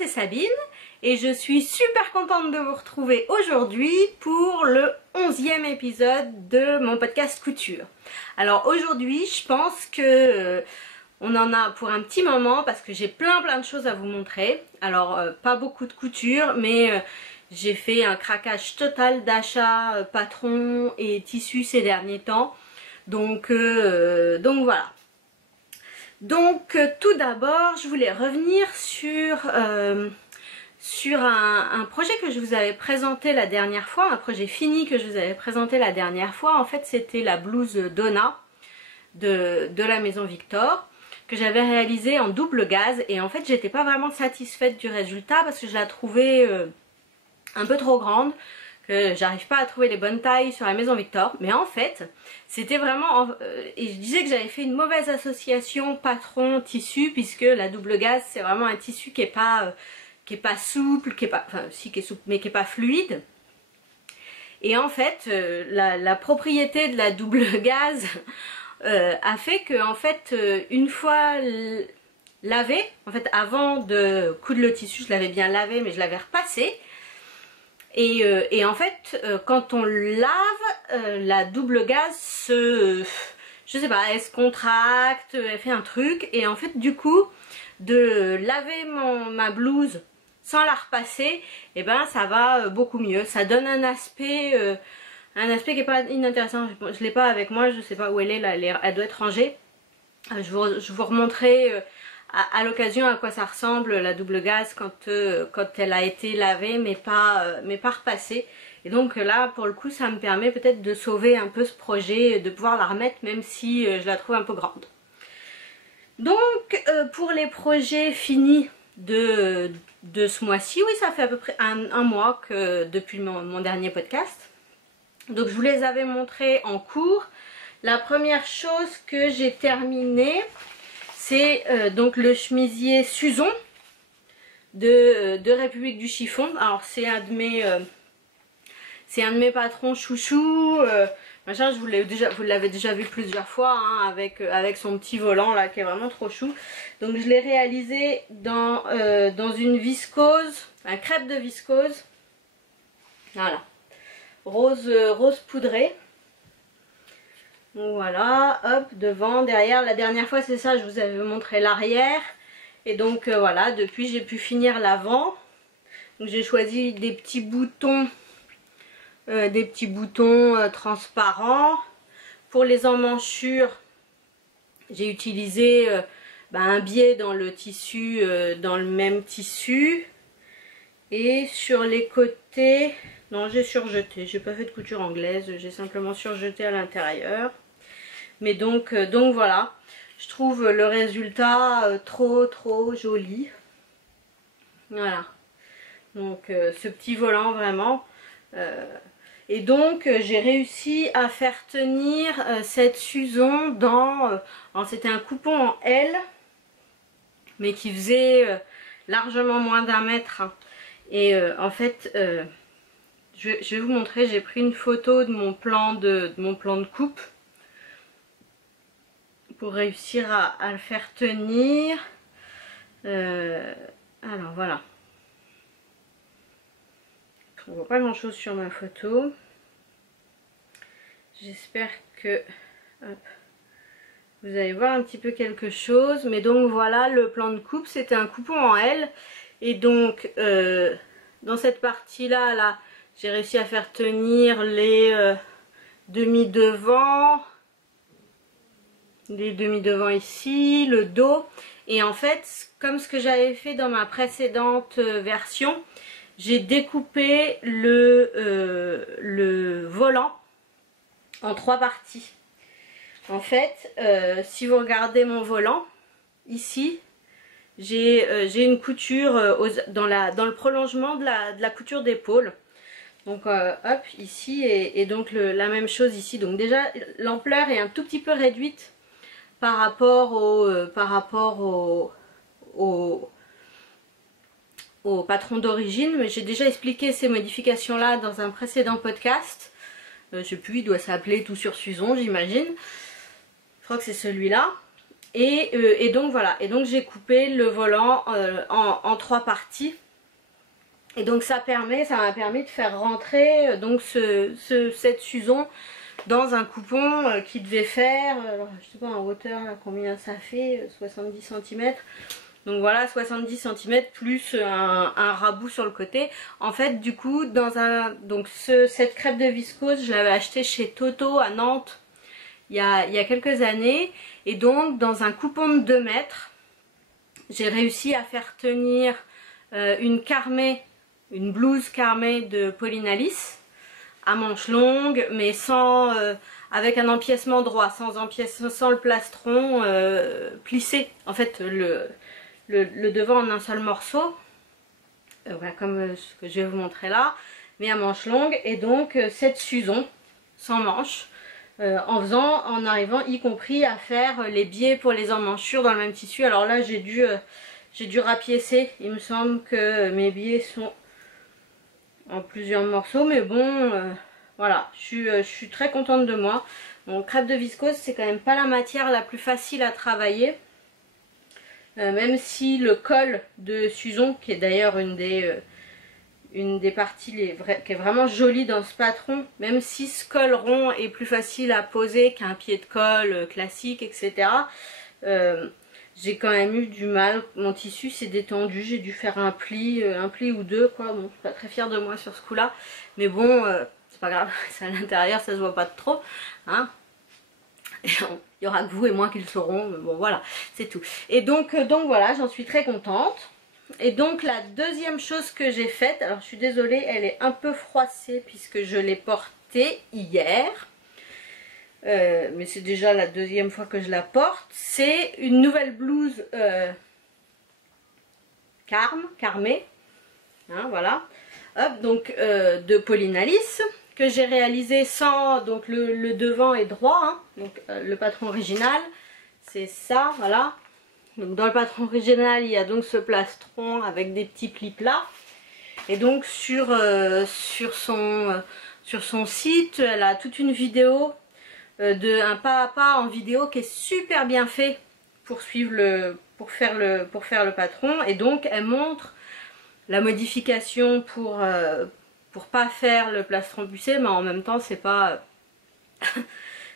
c'est Sabine et je suis super contente de vous retrouver aujourd'hui pour le 11e épisode de mon podcast couture. Alors aujourd'hui je pense que on en a pour un petit moment parce que j'ai plein de choses à vous montrer. Alors pas beaucoup de couture mais j'ai fait un craquage total d'achats patron et tissus ces derniers temps. Donc voilà. Donc tout d'abord je voulais revenir sur un projet que je vous avais présenté la dernière fois, un projet fini que je vous avais présenté la dernière fois. En fait c'était la blouse Donna de la maison Victor que j'avais réalisée en double gaze et en fait j'étais pas vraiment satisfaite du résultat parce que je la trouvais un peu trop grande, que j'arrive pas à trouver les bonnes tailles sur la maison Victor. Mais en fait c'était vraiment et je disais que j'avais fait une mauvaise association patron tissu, puisque la double gaze c'est vraiment un tissu qui est pas souple, qui est pas, enfin si qui est souple mais qui est pas fluide. Et en fait la propriété de la double gaze a fait que en fait une fois lavé, en fait avant de coudre le tissu je l'avais bien lavé mais je l'avais repassé. Et en fait quand on lave la double gaze je sais pas, elle se contracte, elle fait un truc, et en fait du coup de laver ma blouse sans la repasser, et ben ça va beaucoup mieux, ça donne un aspect qui est pas inintéressant. Je l'ai pas avec moi, je sais pas où elle est là, elle doit être rangée. Je vous remontrerai à l'occasion à quoi ça ressemble la double gaze quand elle a été lavée mais pas repassée. Et donc là pour le coup ça me permet peut-être de sauver un peu ce projet, de pouvoir la remettre même si je la trouve un peu grande. Donc pour les projets finis de ce mois-ci, oui ça fait à peu près un mois que depuis mon dernier podcast. Donc je vous les avais montrés en cours. La première chose que j'ai terminée, c'est donc le chemisier Suzon de République du Chiffon. Alors c'est un de mes patrons chouchou, machin, vous l'avez déjà vu plusieurs fois hein, avec son petit volant là qui est vraiment trop chou. Donc je l'ai réalisé dans une viscose, un crêpe de viscose, voilà, rose poudré. Donc voilà, hop, devant, derrière. La dernière fois c'est ça, je vous avais montré l'arrière. Et donc voilà, depuis j'ai pu finir l'avant. Donc j'ai choisi des petits boutons transparents. Pour les emmanchures, j'ai utilisé un biais dans le tissu, dans le même tissu. Et sur les côtés, non j'ai surjeté, j'ai pas fait de couture anglaise, j'ai simplement surjeté à l'intérieur. Mais donc voilà, je trouve le résultat trop joli. Voilà, donc ce petit volant vraiment. Et donc j'ai réussi à faire tenir cette Suzon dans, c'était un coupon en L, mais qui faisait largement moins d'1 mètre. Et en fait, je vais vous montrer, j'ai pris une photo de mon plan de coupe pour réussir à le faire tenir. Alors voilà. On voit pas grand chose sur ma photo. J'espère que hop, vous allez voir un petit peu quelque chose. Mais donc voilà, le plan de coupe, c'était un coupon en L. Et donc dans cette partie là, j'ai réussi à faire tenir les demi-devants. Les demi-devants ici, le dos. Et en fait, comme ce que j'avais fait dans ma précédente version, j'ai découpé le volant en 3 parties. En fait, si vous regardez mon volant, ici, j'ai une couture dans le prolongement de la couture d'épaule. Donc hop, ici, et donc la même chose ici. Donc déjà, l'ampleur est un tout petit peu réduite par rapport au patron d'origine, mais j'ai déjà expliqué ces modifications là dans un précédent podcast. Je sais plus, il doit s'appeler Tout sur Suzon, j'imagine. Je crois que c'est celui-là. Et donc voilà, et donc j'ai coupé le volant en 3 parties. Et donc ça m'a permis de faire rentrer donc cette Suzon dans un coupon qui devait faire, alors, je sais pas en hauteur là, combien ça fait, 70 cm. Donc voilà, 70 cm plus un rabout sur le côté. En fait du coup cette crêpe de viscose je l'avais achetée chez Toto à Nantes il y a quelques années. Et donc dans un coupon de 2 mètres j'ai réussi à faire tenir une blouse carmée de Pauline Alice à manches longues, mais sans avec un empiècement droit, sans le plastron plissé. En fait le devant en un seul morceau, voilà, comme ce que je vais vous montrer là, mais à manches longues. Et donc cette Suzon sans manches, en arrivant y compris à faire les biais pour les emmanchures dans le même tissu. Alors là j'ai dû rapiécer, il me semble que mes biais sont en plusieurs morceaux, mais bon voilà, je suis très contente de moi. Donc crêpe de viscose c'est quand même pas la matière la plus facile à travailler, même si le col de Suzon, qui est d'ailleurs une des parties qui est vraiment jolie dans ce patron, même si ce col rond est plus facile à poser qu'un pied de colle classique, etc. J'ai quand même eu du mal, mon tissu s'est détendu, j'ai dû faire un pli ou deux quoi. Bon, je suis pas très fière de moi sur ce coup là, mais bon c'est pas grave, c'est à l'intérieur, ça se voit pas de trop, hein. Il y aura que vous et moi qui le saurons, mais bon voilà, c'est tout. Et donc voilà, j'en suis très contente. Et donc la deuxième chose que j'ai faite, alors je suis désolée, elle est un peu froissée puisque je l'ai portée hier. Mais c'est déjà la deuxième fois que je la porte. C'est une nouvelle blouse carmée, hein, voilà. Hop, donc de Pauline Alice, que j'ai réalisé sans, donc le devant est droit, hein, donc le patron original, c'est ça, voilà. Donc dans le patron original il y a donc ce plastron avec des petits plis plats. Et donc sur son site, elle a toute une vidéo, un pas à pas en vidéo qui est super bien fait pour faire le patron. Et donc elle montre la modification pour pas faire le plastron buccé, mais en même temps c'est pas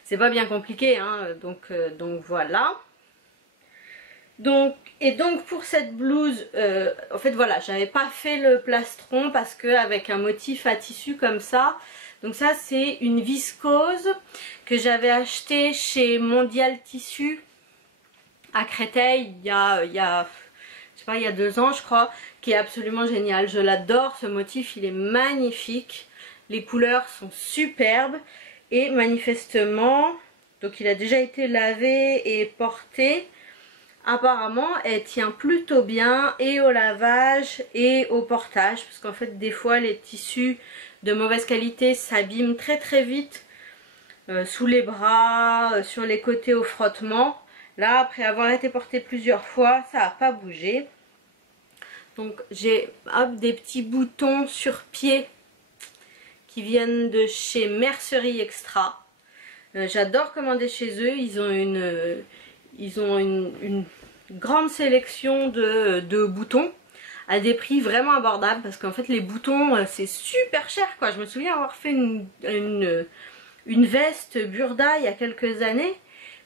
c'est pas bien compliqué, hein. Donc voilà. Donc pour cette blouse, en fait voilà, j'avais pas fait le plastron parce que avec un motif à tissu comme ça. Donc ça c'est une viscose que j'avais acheté chez Mondial Tissu à Créteil il y a je sais pas, il y a 2 ans je crois, qui est absolument génial. Je l'adore, ce motif il est magnifique, les couleurs sont superbes et manifestement, donc il a déjà été lavé et porté. Apparemment elle tient plutôt bien et au lavage et au portage, parce qu'en fait des fois les tissus de mauvaise qualité s'abîment très très vite sous les bras, sur les côtés au frottement. Là après avoir été porté plusieurs fois ça n'a pas bougé. Donc j'ai des petits boutons sur pied qui viennent de chez Mercerie Extra. J'adore commander chez eux, ils ont une grande sélection de boutons à des prix vraiment abordables, parce qu'en fait les boutons c'est super cher quoi. Je me souviens avoir fait une veste Burda il y a quelques années,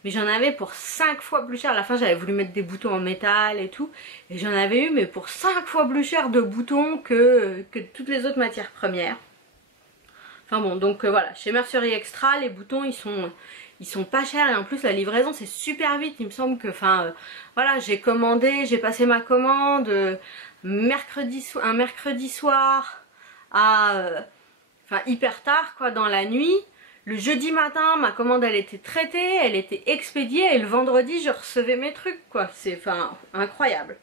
mais j'en avais pour 5 fois plus cher. À la fin j'avais voulu mettre des boutons en métal et tout, et j'en avais eu mais pour 5 fois plus cher de boutons que toutes les autres matières premières. Enfin bon, donc voilà, chez Mercerie Extra les boutons ils sont pas chers, et en plus la livraison c'est super vite. Il me semble que, voilà, j'ai passé ma commande un mercredi soir à hyper tard quoi, dans la nuit. Le jeudi matin ma commande elle était traitée, elle était expédiée, et le vendredi je recevais mes trucs quoi. C'est incroyable.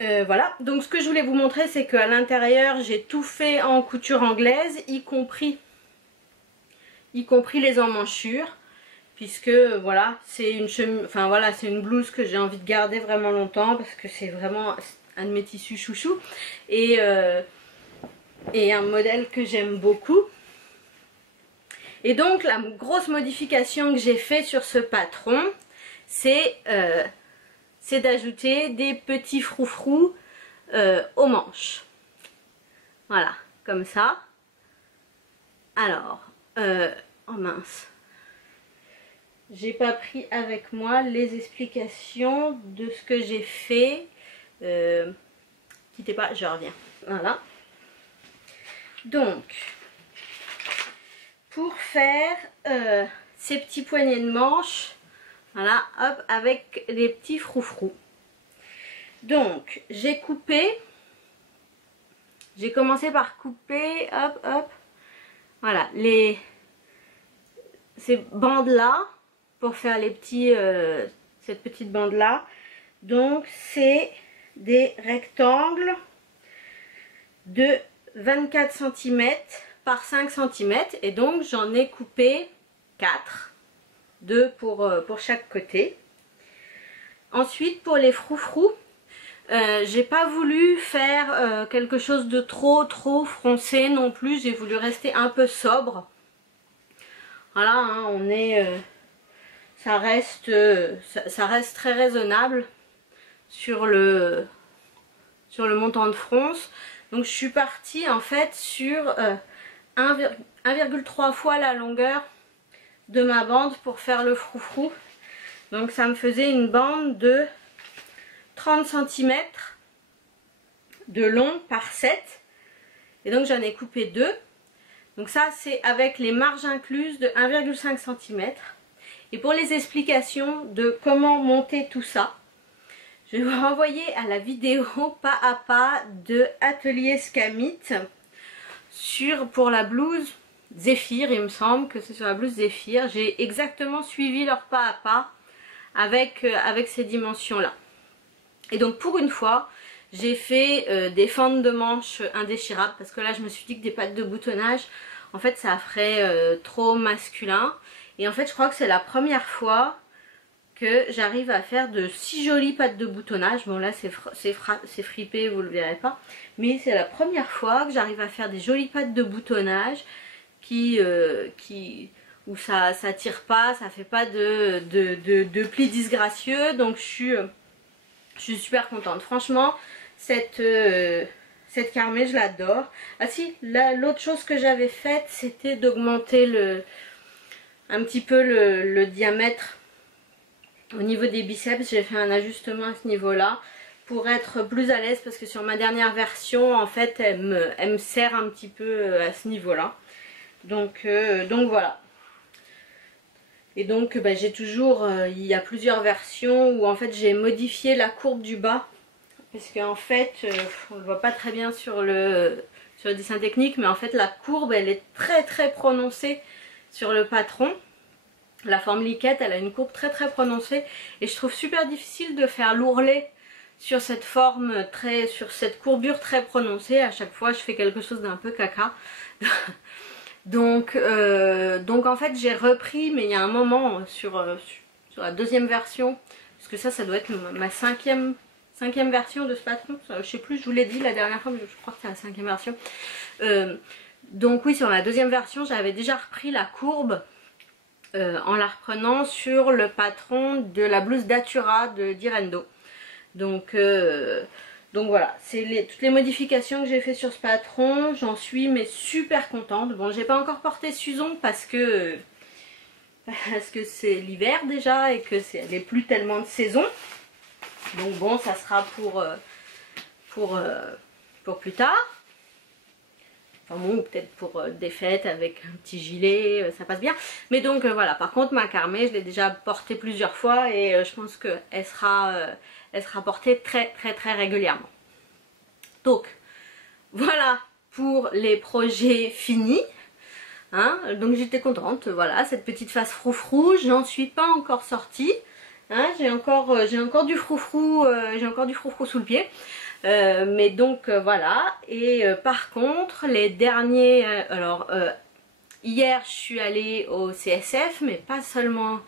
Voilà, donc ce que je voulais vous montrer c'est qu'à l'intérieur j'ai tout fait en couture anglaise, y compris les emmanchures, puisque voilà c'est une blouse que j'ai envie de garder vraiment longtemps, parce que c'est vraiment un de mes tissus chouchou, et un modèle que j'aime beaucoup. Et donc la grosse modification que j'ai fait sur ce patron, c'est d'ajouter des petits froufrous aux manches. Voilà, comme ça. Alors, oh mince, j'ai pas pris avec moi les explications de ce que j'ai fait. Quittez pas, je reviens. Voilà. Donc, pour faire ces petits poignets de manches, voilà, hop, avec les petits froufrous. Donc, j'ai commencé par couper, hop, hop, voilà, ces bandes là, pour faire les petits, cette petite bande là. Donc, c'est des rectangles de 24 cm par 5 cm, et donc j'en ai coupé 4, 2 pour chaque côté. Ensuite, pour les froufrous, j'ai pas voulu faire quelque chose de trop froncé non plus, j'ai voulu rester un peu sobre. Voilà, hein, on est ça reste très raisonnable sur le montant de fronce. Donc je suis partie en fait sur 1,3 fois la longueur de ma bande pour faire le froufrou. Donc ça me faisait une bande de 30 cm de long par 7. Et donc j'en ai coupé 2. Donc ça c'est avec les marges incluses de 1,5 cm. Et pour les explications de comment monter tout ça, je vais vous renvoyer à la vidéo pas à pas de Atelier Scamit pour la blouse Zéphyr. Il me semble que c'est sur la blouse Zéphyr. J'ai exactement suivi leur pas à pas avec ces dimensions là. Et donc pour une fois, j'ai fait des fentes de manches indéchirables, parce que là je me suis dit que des pattes de boutonnage, en fait ça ferait trop masculin. Et en fait je crois que c'est la première fois que j'arrive à faire de si jolies pattes de boutonnage. Bon là c'est fripé, vous le verrez pas, mais c'est la première fois que j'arrive à faire des jolies pattes de boutonnage où ça tire pas, ça fait pas de plis disgracieux. Donc je suis super contente. Franchement, cette carmée, je l'adore. Ah si, l'autre chose que j'avais faite, c'était d'augmenter un petit peu le diamètre au niveau des biceps. J'ai fait un ajustement à ce niveau-là pour être plus à l'aise, parce que sur ma dernière version, en fait, elle me serre un petit peu à ce niveau-là. Donc voilà. Et donc j'ai toujours, il y a plusieurs versions où en fait j'ai modifié la courbe du bas, parce qu'en fait on ne le voit pas très bien sur le dessin technique, mais en fait la courbe elle est très prononcée sur le patron. La forme liquette, elle a une courbe très prononcée, et je trouve super difficile de faire l'ourlet sur cette forme sur cette courbure très prononcée. À chaque fois je fais quelque chose d'un peu caca. Donc en fait j'ai repris, mais il y a un moment sur la deuxième version, parce que ça doit être ma cinquième version de ce patron. Je sais plus, je vous l'ai dit la dernière fois, mais je crois que c'est la 5e version. Donc oui, sur la deuxième version j'avais déjà repris la courbe en la reprenant sur le patron de la blouse Datura de Direndo. Donc voilà, c'est toutes les modifications que j'ai fait sur ce patron. J'en suis mais super contente. Bon, j'ai pas encore porté Suzon parce que c'est l'hiver déjà et que elle est plus tellement de saison. Donc bon, ça sera pour plus tard. Enfin bon, peut-être pour des fêtes avec un petit gilet, ça passe bien. Mais donc voilà, par contre ma carmée, je l'ai déjà portée plusieurs fois, et je pense qu'elle sera portée très régulièrement. Donc voilà pour les projets finis. Hein, donc j'étais contente, voilà, cette petite face froufrou, j'en suis pas encore sortie. Hein, j'ai encore du froufrou, sous le pied. Mais donc voilà. Et par contre les derniers, hier je suis allée au CSF, mais pas seulement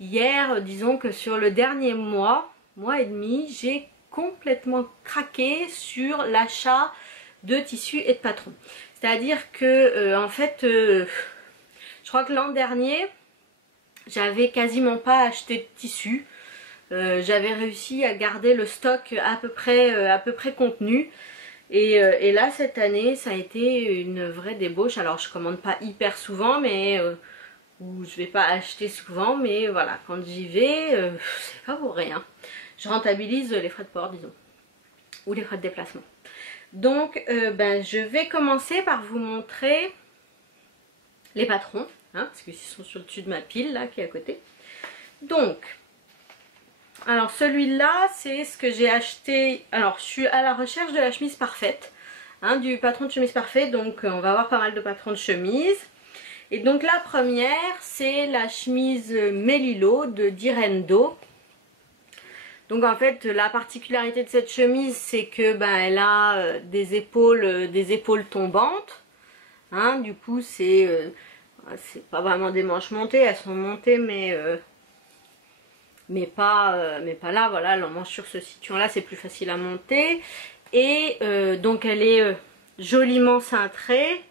hier, disons que sur le dernier mois et demi, j'ai complètement craqué sur l'achat de tissus et de patrons. C'est à dire que en fait je Je crois que l'an dernier, j'avais quasiment pas acheté de tissu. J'avais réussi à garder le stock à peu près contenu. Et là, cette année, ça a été une vraie débauche. Alors, je commande pas hyper souvent, mais ou je vais pas acheter souvent, mais voilà, quand j'y vais, c'est pas pour rien. Je rentabilise les frais de port, disons, ou les frais de déplacement. Donc, je vais commencer par vous montrer les patrons, hein, parce qu'ils sont sur le dessus de ma pile là, qui est à côté. Donc, alors celui-là, c'est ce que j'ai acheté. Alors, je suis à la recherche de la chemise parfaite, hein, du patron de chemise parfait. Donc, on va avoir pas mal de patrons de chemise. Et donc, la première, c'est la chemise Melilo de Direndo. Donc, en fait, la particularité de cette chemise, c'est que elle a des épaules tombantes. Hein, du coup, c'est pas vraiment des manches montées, elles sont montées, mais pas là, voilà, l'emmanchure se situant là, c'est plus facile à monter. Et donc elle est joliment cintrée,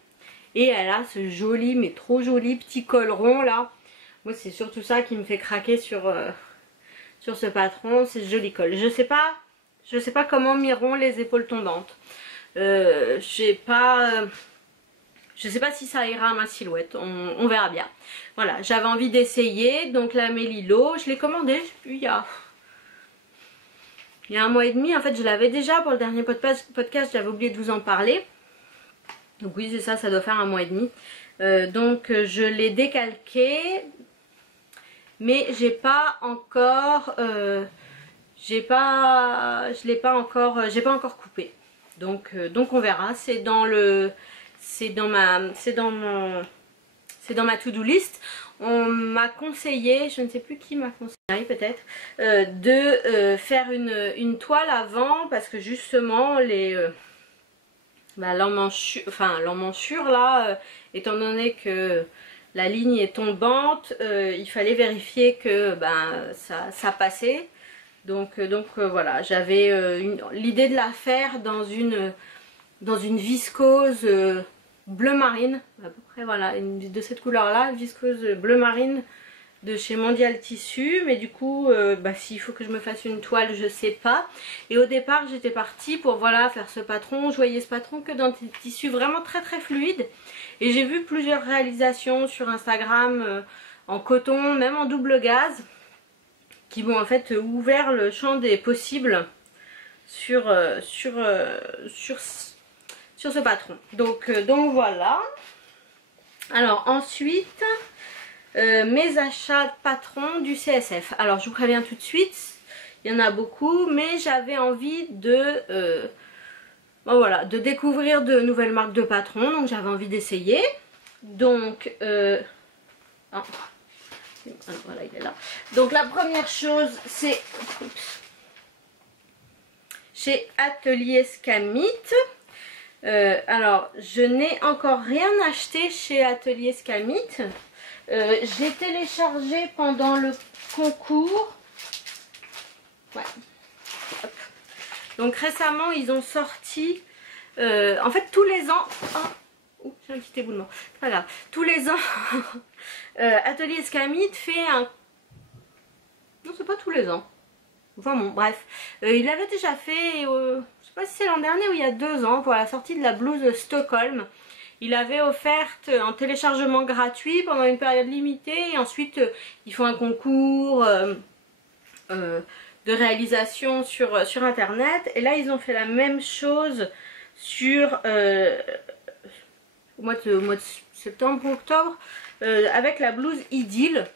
et elle a ce joli, mais trop joli petit col rond là. Moi c'est surtout ça qui me fait craquer sur ce patron, c'est ce joli col. Je sais pas comment m'iront les épaules tombantes. Je sais pas si ça ira à ma silhouette, on verra bien. Voilà, j'avais envie d'essayer, donc la Melilo, je l'ai commandée il y a 1 mois et demi. En fait, je l'avais déjà pour le dernier podcast, j'avais oublié de vous en parler. Donc oui, c'est ça doit faire 1 mois et demi. Donc je l'ai décalqué, mais j'ai pas encore, j'ai pas coupé. Donc on verra, c'est dans ma to-do list. On m'a conseillé, je ne sais plus qui m'a conseillé, peut-être, de faire une toile avant, parce que justement l'emmanchure là, étant donné que la ligne est tombante, il fallait vérifier que ça passait. Donc voilà, j'avais l'idée de la faire dans une viscose bleu marine, à peu près, voilà, de cette couleur là, viscose bleu marine de chez Mondial Tissu. Mais du coup, s'il faut que je me fasse une toile, je sais pas. Et au départ, j'étais partie pour, voilà, faire ce patron. Je voyais ce patron que dans des tissus vraiment très très fluides. Et j'ai vu plusieurs réalisations sur Instagram en coton, même en double gaze, qui m'ont en fait ouvert le champ des possibles sur ce patron. Donc voilà. Alors ensuite, mes achats de patrons du CSF. Alors je vous préviens tout de suite, il y en a beaucoup, mais j'avais envie de de découvrir de nouvelles marques de patrons, donc j'avais envie d'essayer. Donc voilà, il est là. Donc la première chose, c'est chez Atelier Scamit. Alors, je n'ai encore rien acheté chez Atelier Scamit. J'ai téléchargé pendant le concours. Ouais. Hop. Donc récemment, ils ont sorti. En fait, tous les ans. Oh, j'ai un petit éboulement. C'est pas grave. Tous les ans, Atelier Scamit fait un. Non, c'est pas tous les ans. Enfin bon, bref. Il avait déjà fait. Je sais pas si c'est l'an dernier ou il y a 2 ans, pour la sortie de la blouse Stockholm. Il avait offerte un téléchargement gratuit pendant une période limitée, et ensuite ils font un concours de réalisation sur internet. Et là ils ont fait la même chose sur au mois de septembre ou octobre, avec la blouse Idylle.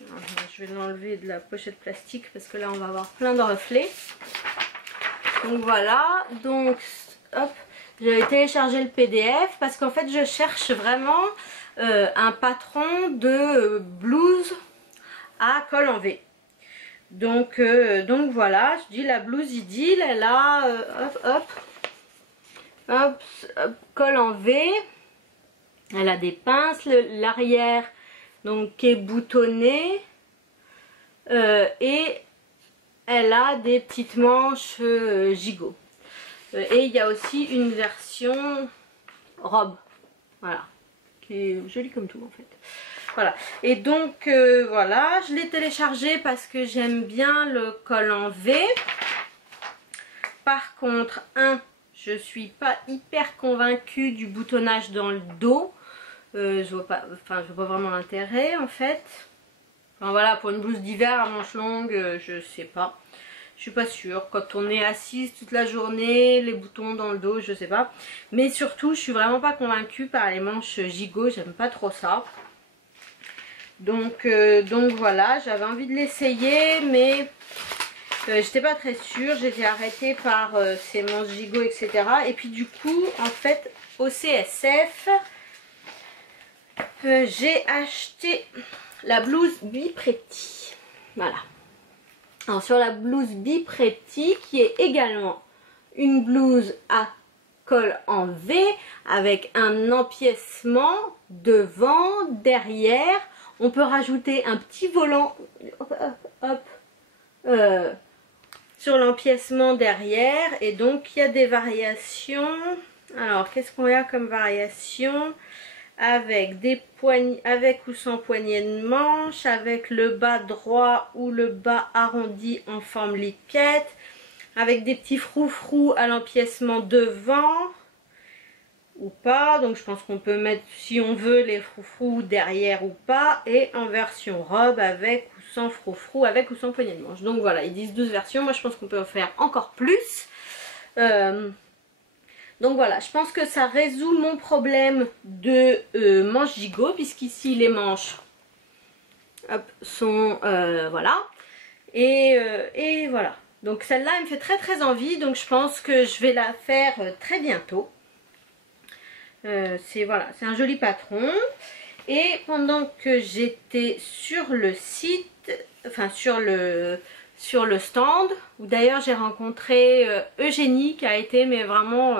Alors, je vais l'enlever de la pochette plastique parce que là on va avoir plein de reflets. Donc voilà, donc hop, j'avais téléchargé le PDF parce qu'en fait je cherche vraiment un patron de blouse à col en V. Donc voilà, je dis la blouse Idylle, elle a col en V, elle a des pinces, l'arrière donc qui est boutonné, et elle a des petites manches gigot. Et il y a aussi une version robe, voilà, qui est jolie comme tout en fait. Voilà. Et donc voilà, je l'ai téléchargé parce que j'aime bien le col en V. Par contre, je suis pas hyper convaincue du boutonnage dans le dos. Je vois pas vraiment l'intérêt en fait. Enfin voilà, pour une blouse d'hiver à manches longues, je sais pas. Je suis pas sûre. Quand on est assise toute la journée, les boutons dans le dos, je sais pas. Mais surtout, je suis vraiment pas convaincue par les manches gigot. J'aime pas trop ça. Donc voilà, j'avais envie de l'essayer, mais j'étais pas très sûre. J'étais arrêtée par ces manches gigot, etc. Et puis du coup, en fait, au CSF, j'ai acheté la blouse Bipretti. Voilà. Alors sur la blouse Bipretti, qui est également une blouse à col en V, avec un empiècement devant, derrière. On peut rajouter un petit volant sur l'empiècement derrière. Et donc il y a des variations. Alors qu'est-ce qu'on a comme variation? Avec des poignées, avec ou sans poignée de manche, avec le bas droit ou le bas arrondi en forme liquette, avec des petits froufrous à l'empiècement devant ou pas. Donc je pense qu'on peut mettre, si on veut, les froufrous derrière ou pas, et en version robe avec ou sans froufrous, avec ou sans poignée de manche. Donc voilà, ils disent 12 versions. Moi je pense qu'on peut en faire encore plus. Donc voilà, je pense que ça résout mon problème de manches gigot, puisqu'ici les manches sont voilà. Et voilà. Donc celle-là, elle me fait très envie, donc je pense que je vais la faire très bientôt. C'est voilà, c'est un joli patron. Et pendant que j'étais sur le site, enfin sur le stand, où d'ailleurs j'ai rencontré Eugénie, qui a été mais vraiment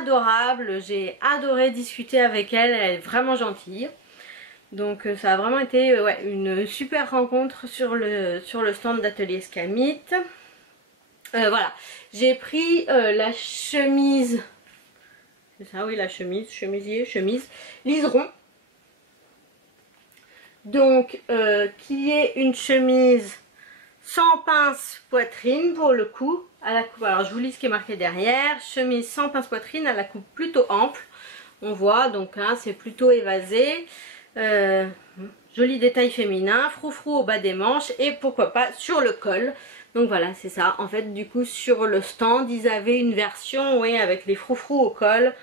adorable. J'ai adoré discuter avec elle, elle est vraiment gentille. Donc ça a vraiment été ouais, une super rencontre sur le stand d'Atelier Escamite. Voilà, j'ai pris la chemise, c'est ça, oui, la chemise, chemise liseron. Donc qui est une chemise sans pince poitrine pour le coup, à la coupe, alors je vous lis ce qui est marqué derrière, chemise sans pince poitrine à la coupe plutôt ample, on voit donc hein, c'est plutôt évasé, joli détail féminin, froufrou au bas des manches et pourquoi pas sur le col. Donc voilà, c'est ça. En fait, du coup, sur le stand, ils avaient une version, oui, avec les froufrous au col.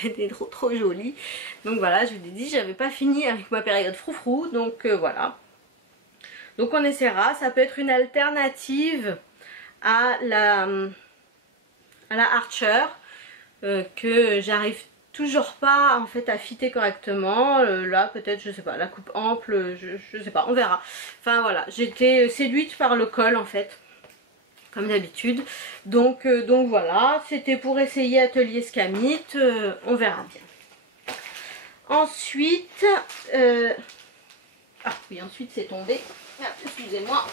C'était trop joli. Donc voilà, je vous ai dit, j'avais pas fini avec ma période froufrou, donc voilà. Donc on essaiera, ça peut être une alternative à la Archer, que j'arrive toujours pas en fait à fitter correctement. Là peut-être, je sais pas, la coupe ample, je sais pas, on verra. Enfin voilà, j'étais séduite par le col en fait, comme d'habitude. Donc voilà, c'était pour essayer Atelier Escamite, on verra bien. Ensuite, ah oui, ensuite c'est tombé. Ah, excusez-moi.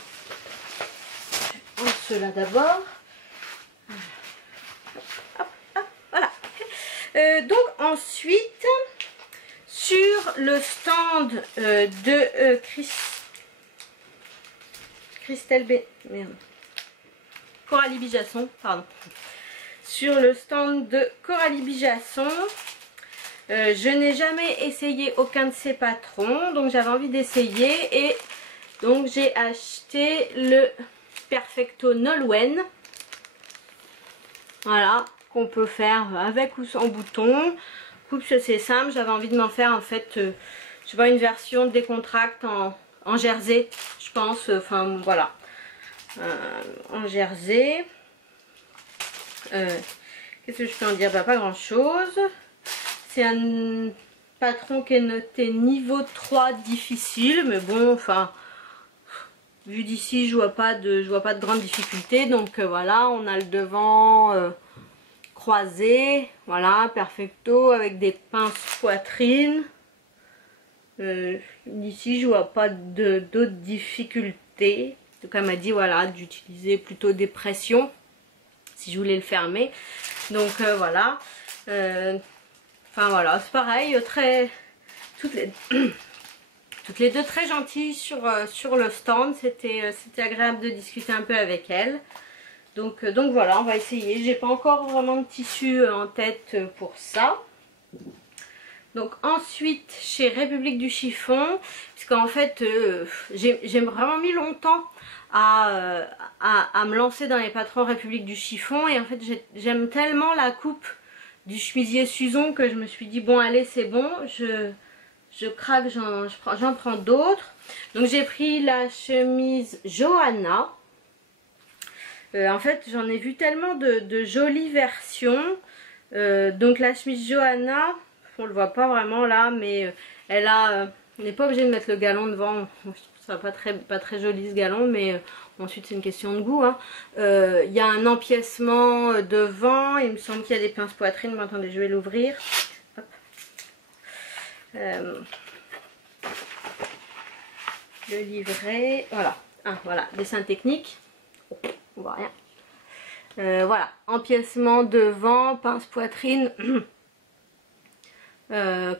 Cela d'abord. Voilà. Donc ensuite, sur le stand de Christelle B. Merde. Coralie Bijasson, pardon. Sur le stand de Coralie Bijasson, je n'ai jamais essayé aucun de ces patrons, donc j'avais envie d'essayer et donc j'ai acheté le Perfecto Nolwenn. Voilà, qu'on peut faire avec ou sans bouton. Coupe, c'est simple, j'avais envie de m'en faire en fait, je vois une version décontracte en jersey, je pense, enfin voilà. En jersey. Qu'est-ce que je peux en dire? Bah, pas grand chose. C'est un patron qui est noté niveau 3 difficile, mais bon, enfin, vu d'ici, je vois pas de grande difficulté. Donc voilà, on a le devant croisé, voilà, perfecto, avec des pinces poitrine. D'ici, je vois pas d'autres difficultés. Donc elle m'a dit voilà d'utiliser plutôt des pressions si je voulais le fermer. Donc voilà. Enfin voilà, c'est pareil, toutes les toutes les deux très gentilles sur le stand. C'était agréable de discuter un peu avec elles. Donc voilà, on va essayer. J'ai pas encore vraiment de tissu en tête pour ça. Donc ensuite chez République du Chiffon, puisqu'en fait j'ai vraiment mis longtemps à me lancer dans les patrons République du Chiffon, et en fait j'aime tellement la coupe du chemisier Suzon que je me suis dit bon allez c'est bon, je craque, j'en prends d'autres. Donc j'ai pris la chemise Johanna. En fait j'en ai vu tellement de jolies versions. Donc la chemise Johanna, on le voit pas vraiment là, mais elle a, on n'est pas obligé de mettre le galon devant. Je trouve ça pas très joli ce galon, mais ensuite c'est une question de goût. Hein. Il y a un empiècement devant, il me semble qu'il y a des pinces poitrine, mais attendez je vais l'ouvrir. Le livret, voilà, voilà, dessin technique, on voit rien. Voilà, empiècement devant, pince poitrine,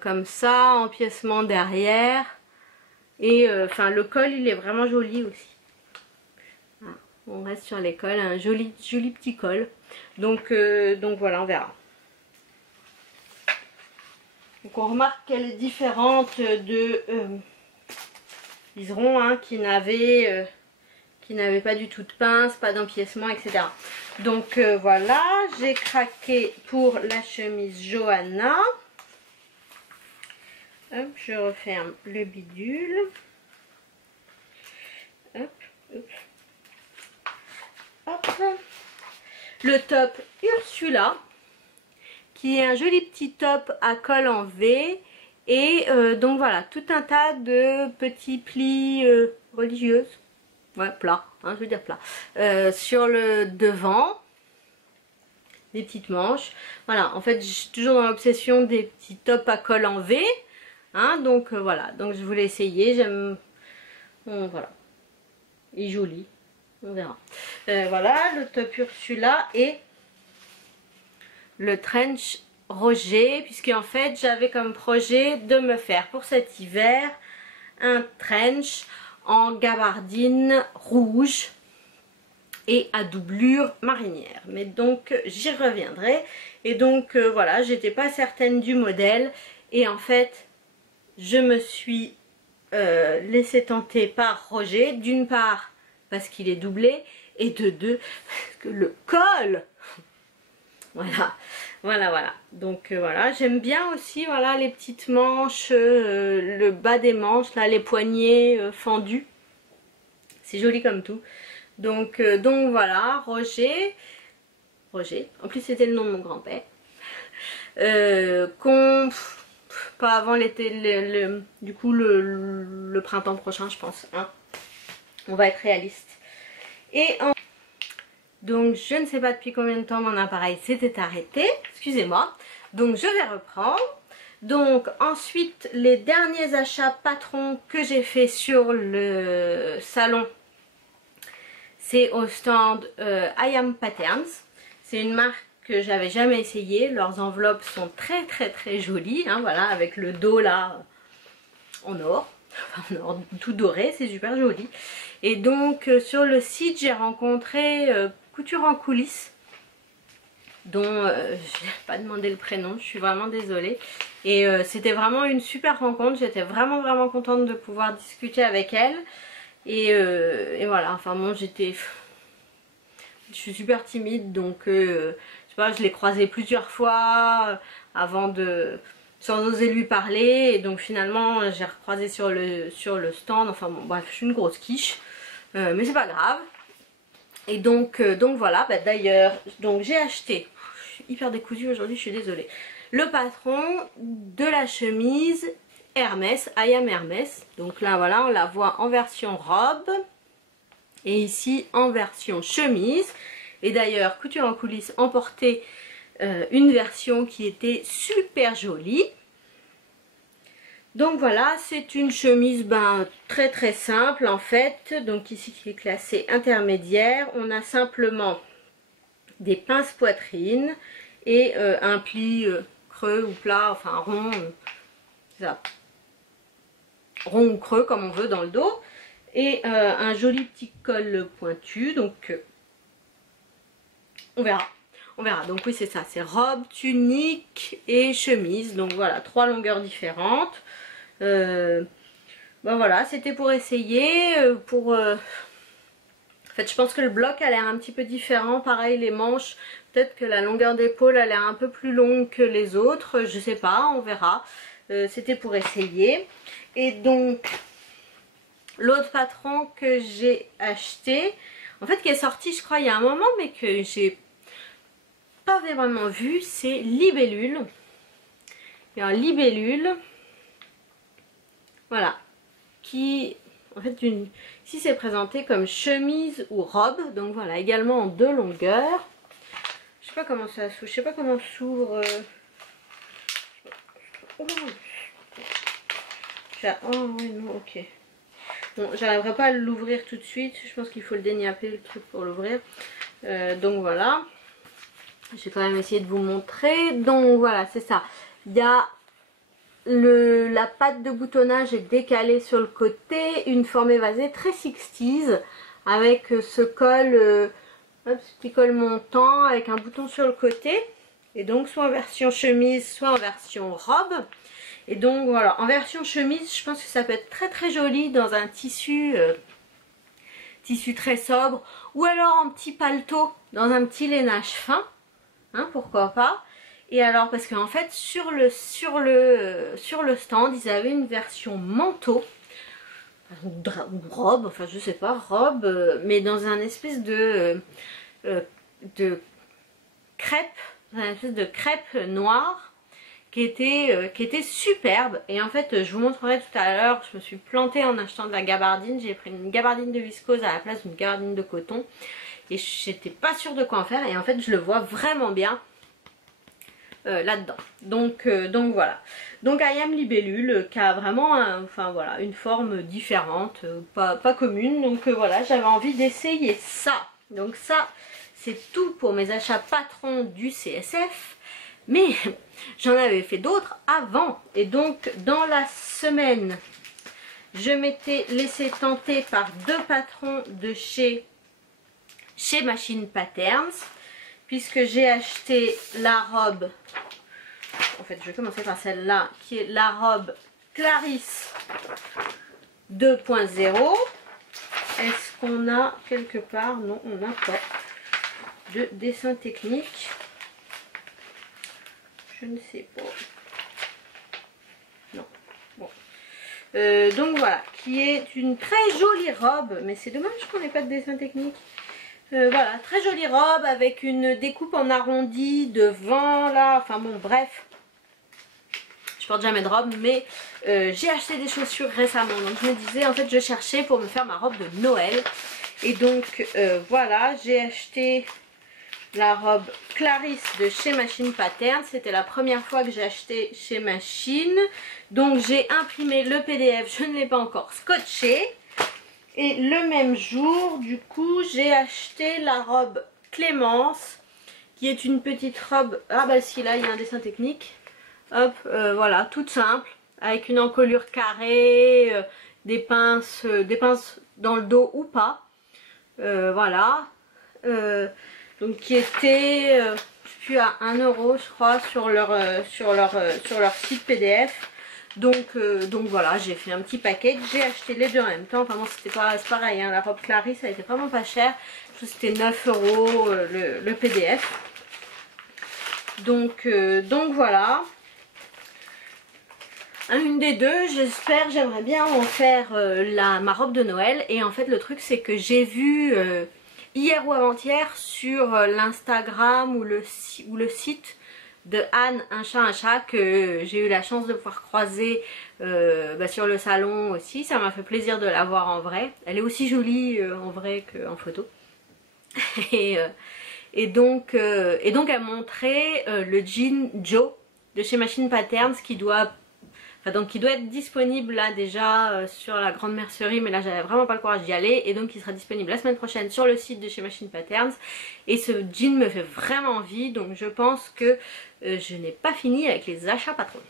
comme ça, empiècement derrière, et enfin le col il est vraiment joli aussi. Voilà, on reste sur les cols, un joli petit col, donc voilà, on verra. Donc on remarque qu'elle est différente de Liseron, hein, qui n'avait pas du tout de pince, pas d'empiècement, etc. Donc voilà, j'ai craqué pour la chemise Johanna. Hop, je referme le bidule. Hop, hop. Hop. Le top Ursula, qui est un joli petit top à col en V. Et donc voilà, tout un tas de petits plis religieux. Ouais, plat, hein, je veux dire plat. Sur le devant, des petites manches. Voilà, en fait, je suis toujours dans l'obsession des petits tops à col en V. Hein, donc voilà, donc je voulais essayer. J'aime. Voilà. Il est joli. On verra. Voilà, le top Ursula et le trench Roger. Puisque en fait, j'avais comme projet de me faire pour cet hiver un trench en gabardine rouge et à doublure marinière, mais donc j'y reviendrai. Et donc voilà, j'étais pas certaine du modèle, et en fait je me suis laissée tenter par Roger, d'une part parce qu'il est doublé, et de deux parce que le col, voilà. Donc voilà, j'aime bien aussi, voilà, les petites manches, le bas des manches, là, les poignets fendus. C'est joli comme tout. Donc voilà, Roger. En plus c'était le nom de mon grand-père. Pas avant l'été, du coup le printemps prochain, je pense. Hein. On va être réaliste. Donc je ne sais pas depuis combien de temps mon appareil s'était arrêté, excusez-moi. Donc je vais reprendre. Donc ensuite, les derniers achats patrons que j'ai fait sur le salon, c'est au stand I Am Patterns. C'est une marque que j'avais jamais essayé. Leurs enveloppes sont très jolies, hein, voilà, avec le dos là en or, tout doré, c'est super joli. Et donc sur le site, j'ai rencontré Couture en coulisses, dont je n'ai pas demandé le prénom, je suis vraiment désolée. Et c'était vraiment une super rencontre, j'étais vraiment contente de pouvoir discuter avec elle. Et voilà, enfin bon, je suis super timide, donc je sais pas, je l'ai croisée plusieurs fois sans oser lui parler, et donc finalement j'ai recroisé sur le stand. Enfin bon, bref, je suis une grosse quiche, mais c'est pas grave. Et donc voilà, bah, d'ailleurs, donc j'ai acheté, je suis hyper décousue aujourd'hui, je suis désolée, le patron de la chemise Hermès, I Am Hermès. Donc là voilà, on la voit en version robe et ici en version chemise. Et d'ailleurs, Couture en coulisses emportait une version qui était super jolie. Donc voilà, c'est une chemise très simple en fait. Donc ici qui est classée intermédiaire, on a simplement des pinces poitrine et un pli creux ou plat, enfin rond, ça. rond ou creux comme on veut dans le dos. Et un joli petit col pointu, donc on verra. On verra. Donc oui, c'est ça, c'est robe, tunique et chemise. Donc voilà, 3 longueurs différentes. Ben voilà, c'était pour essayer, en fait, je pense que le bloc a l'air un petit peu différent. Pareil, les manches, peut-être que la longueur d'épaule a l'air un peu plus longue que les autres. Je sais pas, on verra. C'était pour essayer. Et donc, l'autre patron que j'ai acheté, en fait, qui est sorti, je crois, il y a un moment, mais que j'ai pas vraiment vu, c'est Libellule. Et un Libellule, voilà, qui... En fait, ici c'est présenté comme chemise ou robe, donc voilà, également en 2 longueurs. Je sais pas comment ça s'ouvre, je sais pas comment s'ouvre. Oh. Oh oui, non, ok. Bon, j'arriverai pas à l'ouvrir tout de suite, je pense qu'il faut le dégnapper le truc pour l'ouvrir. Donc voilà. Je vais quand même essayer de vous montrer. Donc voilà, c'est ça. Il y a la patte de boutonnage est décalée sur le côté, une forme évasée très 60s avec ce col, ce petit col montant avec un bouton sur le côté, et donc soit en version chemise soit en version robe. Et donc voilà, en version chemise, je pense que ça peut être très très joli dans un tissu très sobre, ou alors en petit paletot dans un petit lainage fin, hein, pourquoi pas. Et alors, parce qu'en fait, sur le stand, ils avaient une version manteau, ou robe, enfin je sais pas, robe, mais dans un espèce de crêpe, noire, qui était superbe. Et en fait, je vous montrerai tout à l'heure, je me suis plantée en achetant de la gabardine. J'ai pris une gabardine de viscose à la place d'une gabardine de coton. Et j'étais pas sûre de quoi en faire. Et en fait, je le vois vraiment bien là-dedans. Donc voilà. Donc I Am Libellule, qui a vraiment enfin voilà, une forme différente, pas commune. Donc voilà, j'avais envie d'essayer ça. Donc ça, c'est tout pour mes achats patrons du CSF. Mais j'en avais fait d'autres avant. Et donc dans la semaine, je m'étais laissé tenter par 2 patrons de chez Machine Patterns, puisque j'ai acheté la robe, en fait je vais commencer par celle-là, qui est la robe Clarisse 2.0. Est-ce qu'on a quelque part? Non, on n'a pas de dessin technique. Je ne sais pas. Non. Bon. Donc voilà, qui est une très jolie robe, mais c'est dommage qu'on n'ait pas de dessin technique. Voilà, très jolie robe avec une découpe en arrondi devant là, enfin bon bref. Je porte jamais de robe, mais j'ai acheté des chaussures récemment, donc je me disais, en fait je cherchais pour me faire ma robe de Noël. Et donc voilà, j'ai acheté la robe Clarisse de chez Machine Patterns. C'était la première fois que j'ai acheté chez Machine, donc j'ai imprimé le PDF, je ne l'ai pas encore scotché. Et le même jour, du coup, j'ai acheté la robe Clémence, qui est une petite robe... Ah bah si, là, il y a un dessin technique. Hop, voilà, toute simple, avec une encolure carrée, des pinces dans le dos ou pas. Voilà. Donc qui était, je sais plus, à 1 € je crois, sur leur site PDF. Donc voilà, j'ai fait un petit paquet, j'ai acheté les 2 en même temps. Enfin bon, c'était pareil, hein, la robe Clarisse, elle était vraiment pas chère. Je crois que c'était 9 € le PDF. Donc voilà. Une des deux, j'aimerais bien en faire ma robe de Noël. Et en fait le truc c'est que j'ai vu hier ou avant-hier sur l'Instagram ou le site de Anne, un chat que j'ai eu la chance de pouvoir croiser sur le salon aussi. Ça m'a fait plaisir de la voir en vrai. Elle est aussi jolie en vrai qu'en photo. et donc elle montrait le jean Joe de chez Machine Patterns qui doit être disponible là déjà sur la grande mercerie, mais là j'avais vraiment pas le courage d'y aller, et donc il sera disponible la semaine prochaine sur le site de chez Machine Patterns. Et ce jean me fait vraiment envie, donc je pense que je n'ai pas fini avec les achats patrons.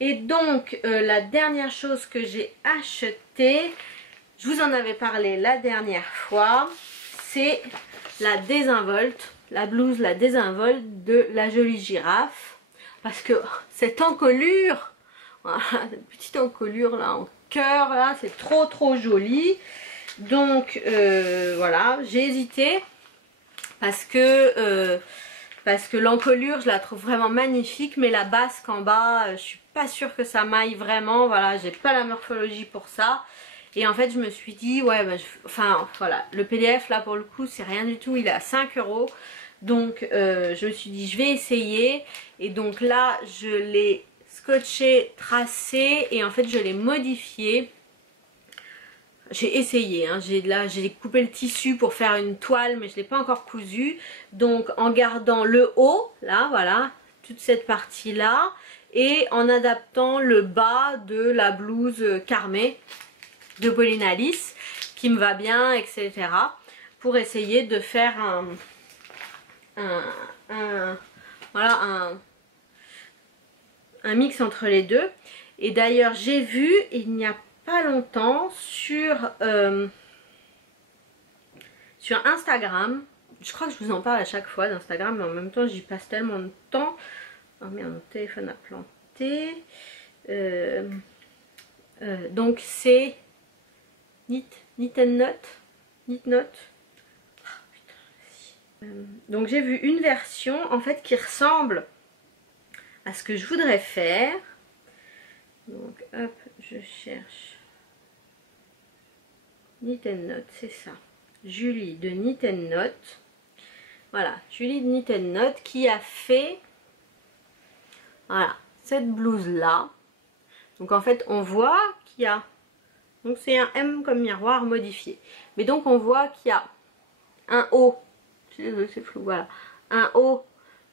Et donc la dernière chose que j'ai achetée, je vous en avais parlé la dernière fois, c'est la désinvolte, la blouse la désinvolte de la jolie girafe. Parce que cette encolure, voilà, cette petite encolure là en cœur là, c'est trop joli. Donc voilà, j'ai hésité parce que l'encolure je la trouve vraiment magnifique, mais la basque en bas, je suis pas sûre que ça m'aille vraiment. Voilà, j'ai pas la morphologie pour ça. Et en fait je me suis dit ouais bah, enfin voilà, le PDF là pour le coup c'est rien du tout, il est à 5 €. Donc je me suis dit je vais essayer. Et donc là je l'ai scotché, tracé et en fait je l'ai modifié. J'ai essayé, hein. J'ai coupé le tissu pour faire une toile mais je ne l'ai pas encore cousu. Donc en gardant le haut, là voilà, toute cette partie là, et en adaptant le bas de la blouse Carmé de Pauline Alice qui me va bien, etc. Pour essayer de faire voilà, un mix entre les deux. Et d'ailleurs j'ai vu il n'y a pas longtemps sur Instagram, je crois que je vous en parle à chaque fois d'Instagram, mais en même temps j'y passe tellement de temps. Oh merde, mon téléphone a planté. Donc c'est Knit Note. Donc j'ai vu une version en fait qui ressemble à ce que je voudrais faire. Donc hop, je cherche Knit Note, c'est ça. Julie de Knit Note. Voilà, Julie de Knit Note qui a fait voilà, cette blouse là. Donc en fait on voit qu'il y a, donc c'est un M comme miroir modifié. Mais donc on voit qu'il y a un haut, c'est flou, voilà, un haut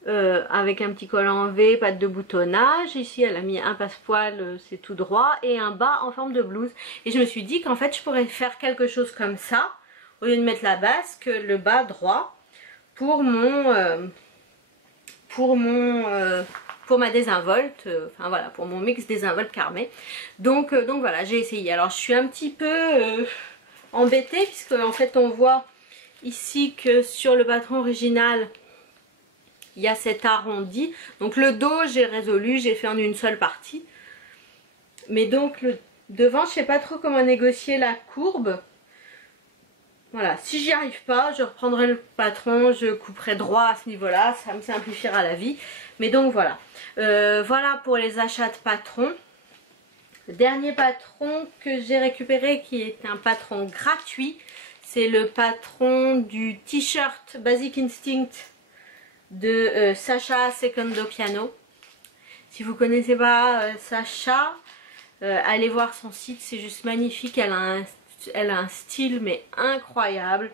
avec un petit col en V, pas de boutonnage. Ici elle a mis un passepoil, c'est tout droit, et un bas en forme de blouse. Et je me suis dit qu'en fait je pourrais faire quelque chose comme ça, au lieu de mettre la basque, le bas droit, pour ma désinvolte, enfin voilà, pour mon mix désinvolte Carmé. Donc voilà, j'ai essayé. Alors je suis un petit peu embêtée puisque en fait on voit ici que sur le patron original il y a cet arrondi. Donc le dos j'ai résolu, j'ai fait en une seule partie. Mais donc le devant, je sais pas trop comment négocier la courbe. Voilà, si j'y arrive pas, je reprendrai le patron, je couperai droit à ce niveau-là, ça me simplifiera la vie. Mais donc voilà, voilà pour les achats de patron. Le dernier patron que j'ai récupéré qui est un patron gratuit, c'est le patron du t-shirt Basic Instinct de Sacha Secondo Piano. Si vous connaissez pas Sacha, allez voir son site, c'est juste magnifique, elle a un style mais incroyable.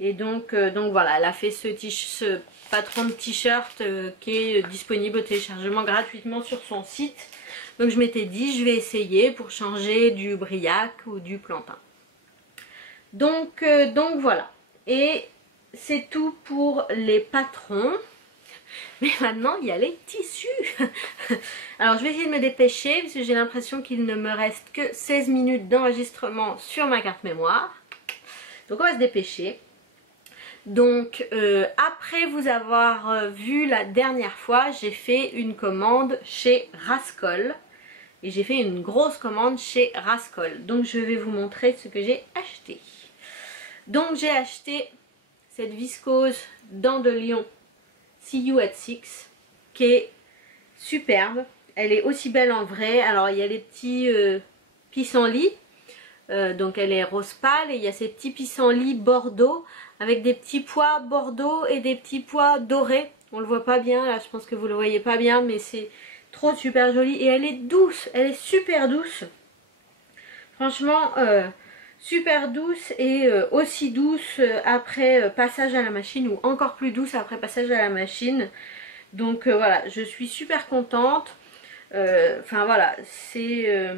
Et donc voilà, elle a fait ce patron de t-shirt qui est disponible au téléchargement gratuitement sur son site. Donc je m'étais dit je vais essayer pour changer du briac ou du plantain. Donc voilà, et c'est tout pour les patrons. Mais maintenant il y a les tissus. Alors je vais essayer de me dépêcher parce que j'ai l'impression qu'il ne me reste que 16 minutes d'enregistrement sur ma carte mémoire. Donc on va se dépêcher. Donc après vous avoir vu la dernière fois, j'ai fait une commande chez Rascol. Et j'ai fait une grosse commande chez Rascol. Donc je vais vous montrer ce que j'ai acheté. Donc j'ai acheté cette viscose dents de lion See You at 6 qui est superbe. Elle est aussi belle en vrai. Alors il y a les petits pissenlits. Donc elle est rose pâle et il y a ces petits pissenlits bordeaux avec des petits pois bordeaux et des petits pois dorés. On le voit pas bien là, je pense que vous le voyez pas bien, mais c'est trop super joli et elle est douce, elle est super douce. Franchement super douce et aussi douce après passage à la machine ou encore plus douce après passage à la machine. Donc voilà, je suis super contente. Enfin voilà, c'est...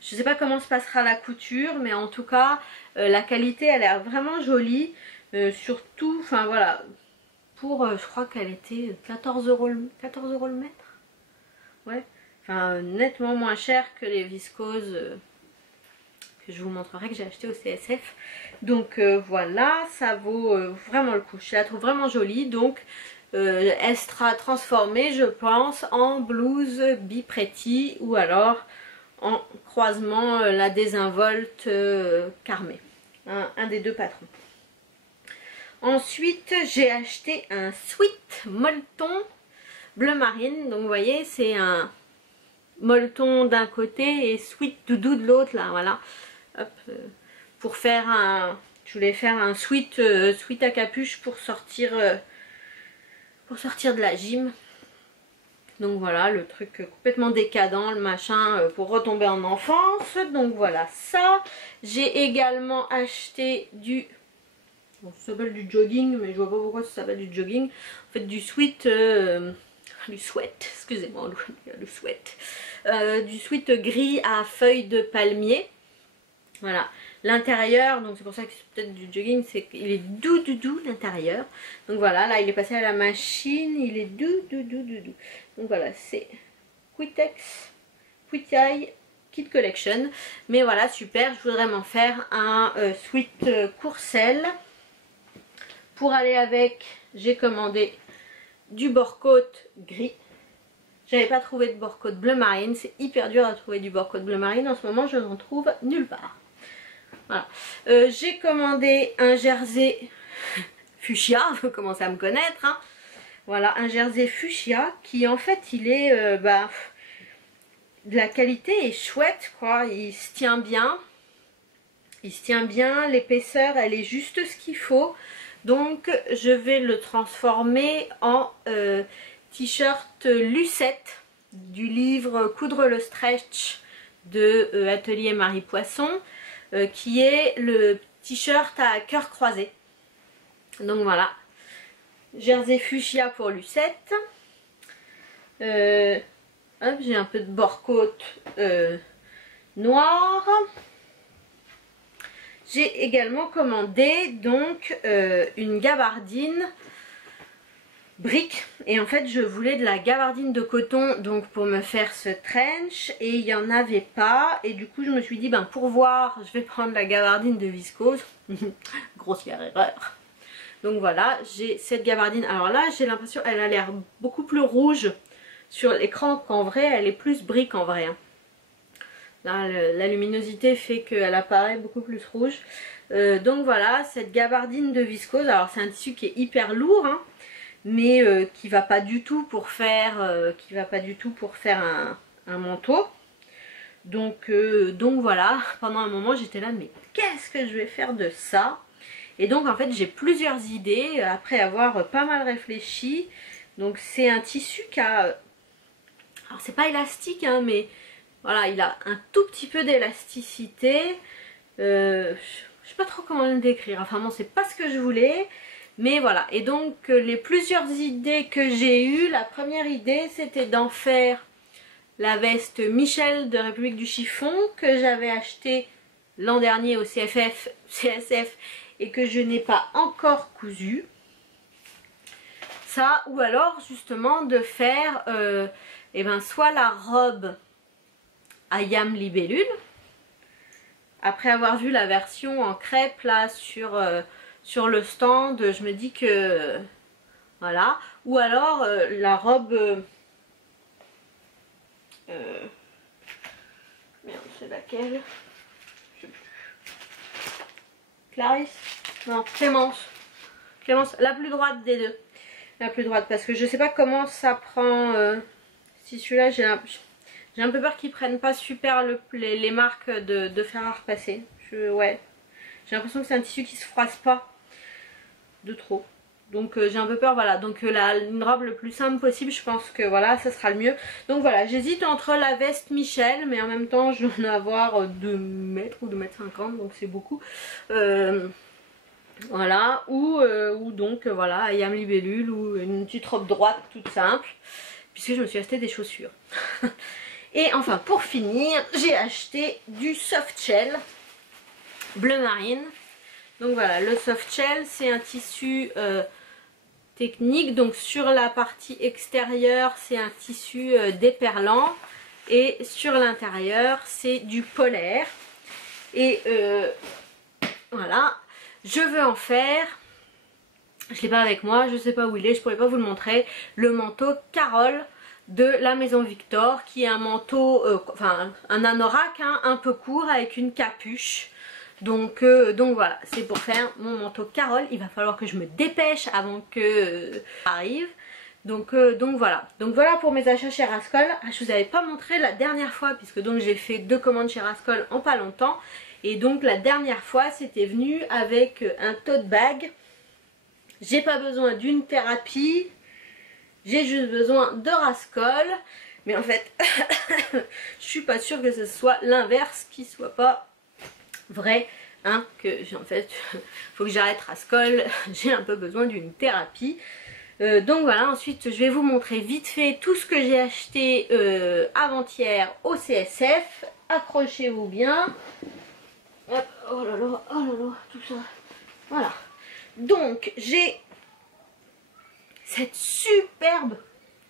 je sais pas comment se passera la couture, mais en tout cas la qualité a l'air vraiment jolie. Surtout, enfin voilà, pour je crois qu'elle était 14 € le mètre. Ouais, enfin nettement moins cher que les viscoses que je vous montrerai, que j'ai acheté au CSF. Donc voilà, ça vaut vraiment le coup. Je la trouve vraiment jolie, donc elle sera transformée, je pense, en blouse Be Pretty ou alors en croisement la désinvolte Carmé, un des deux patrons. Ensuite, j'ai acheté un sweat molleton bleu marine. Donc vous voyez, c'est un molleton d'un côté et sweat doudou de l'autre, là, voilà. Hop, pour faire un... Je voulais faire un sweat à capuche pour sortir de la gym. Donc voilà, le truc complètement décadent, le machin, pour retomber en enfance. Donc voilà ça. J'ai également acheté du... Bon, ça s'appelle du jogging, mais je vois pas pourquoi ça s'appelle du jogging. En fait, du sweat... du sweat, excusez-moi, le sweat. Du sweat gris à feuilles de palmier. Voilà. L'intérieur, donc c'est pour ça que c'est peut-être du jogging, c'est qu'il est doux l'intérieur. Donc voilà, là il est passé à la machine, il est doux. Donc voilà, c'est Quitex, Quiteye Kit Collection. Mais voilà, super, je voudrais m'en faire un sweat courcelle. Pour aller avec, j'ai commandé du bord-côte gris. J'avais pas trouvé de bord-côte bleu marine, c'est hyper dur à trouver du bord-côte bleu marine. En ce moment, je n'en trouve nulle part. Voilà. J'ai commandé un jersey fuchsia, vous commencez à me connaître. Hein. Voilà, un jersey fuchsia qui en fait il est de la qualité est chouette quoi, il se tient bien. Il se tient bien, l'épaisseur elle est juste ce qu'il faut. Donc je vais le transformer en t-shirt Lucette du livre Coudre le stretch de Atelier Marie Poisson. Qui est le t-shirt à cœur croisé. Donc voilà, jersey fuchsia pour Lucette. J'ai un peu de bord-côte noir. J'ai également commandé donc une gabardine brique, et en fait je voulais de la gabardine de coton donc pour me faire ce trench et il n'y en avait pas, et du coup je me suis dit ben pour voir je vais prendre la gabardine de viscose. Grossière erreur. Donc voilà, j'ai cette gabardine. Alors là j'ai l'impression elle a l'air beaucoup plus rouge sur l'écran qu'en vrai, elle est plus brique en vrai. Là, la luminosité fait qu'elle apparaît beaucoup plus rouge. Donc voilà, cette gabardine de viscose, alors c'est un tissu qui est hyper lourd hein, mais qui va pas du tout pour faire un manteau. Donc voilà, pendant un moment j'étais là mais qu'est-ce que je vais faire de ça? Et donc en fait j'ai plusieurs idées après avoir pas mal réfléchi. Donc c'est un tissu qui a, alors c'est pas élastique hein, mais voilà, il a un tout petit peu d'élasticité. Je sais pas trop comment le décrire, enfin bon c'est pas ce que je voulais. Mais voilà, et donc les plusieurs idées que j'ai eues, la première idée c'était d'en faire la veste Michel de République du Chiffon que j'avais acheté l'an dernier au CSF et que je n'ai pas encore cousu. Ça, ou alors justement de faire soit la robe à Yam Libellule, après avoir vu la version en crêpe là sur le stand, je me dis que voilà, ou alors la robe merde c'est laquelle, je sais plus. Clarisse, non Clémence, la plus droite des deux, la plus droite, parce que je sais pas comment ça prend si celui-là j'ai un peu peur qu'ils prennent pas super les marques de fer à repasser. Ouais, j'ai l'impression que c'est un tissu qui se froisse pas de trop. Donc j'ai un peu peur, voilà. Donc une robe le plus simple possible, je pense que voilà, ça sera le mieux. Donc voilà, j'hésite entre la veste Michel, mais en même temps je vais en avoir 2 mètres ou 2,50 m, donc c'est beaucoup. Voilà, ou donc voilà, Ayam Libellule ou une petite robe droite toute simple, puisque je me suis acheté des chaussures. Et enfin pour finir, j'ai acheté du soft shell bleu marine. Donc voilà, le soft shell c'est un tissu technique, donc sur la partie extérieure c'est un tissu déperlant et sur l'intérieur c'est du polaire. Et voilà, je veux en faire, je l'ai pas avec moi, je sais pas où il est, je pourrais pas vous le montrer, le manteau Carole de la Maison Victor, qui est un manteau, enfin un anorak hein, un peu court avec une capuche. Donc voilà, c'est pour faire mon manteau Carole. Il va falloir que je me dépêche avant que ça arrive. Donc voilà. Donc voilà pour mes achats chez Rascol. Ah, je vous avais pas montré la dernière fois puisque donc j'ai fait 2 commandes chez Rascol en pas longtemps. Et donc la dernière fois c'était venu avec un tote bag. J'ai pas besoin d'une thérapie. J'ai juste besoin de Rascol. Mais en fait, je suis pas sûre que ce soit l'inverse qui soit pas vrai, hein, que en fait faut que j'arrête Rascol, j'ai un peu besoin d'une thérapie. Donc voilà, ensuite je vais vous montrer vite fait tout ce que j'ai acheté avant-hier au CSF. Accrochez-vous bien. Hop, oh là là, tout ça. Voilà. Donc j'ai cette superbe